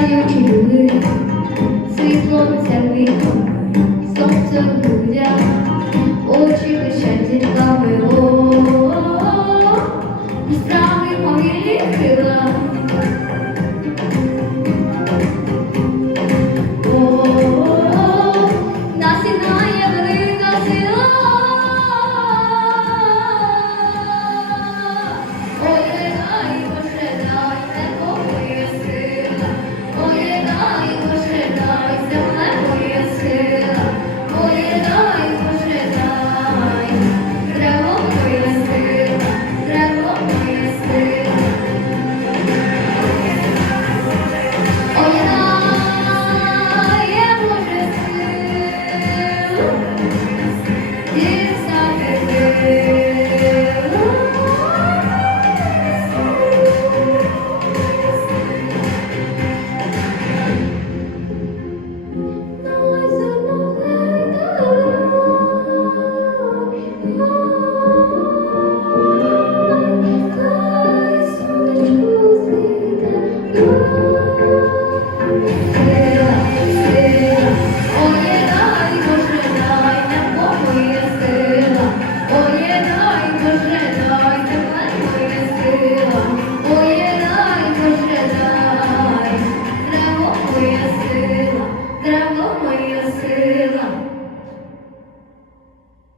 Сяючи ми, світлоця віком, сонце в грудях, очі о, страви помілі.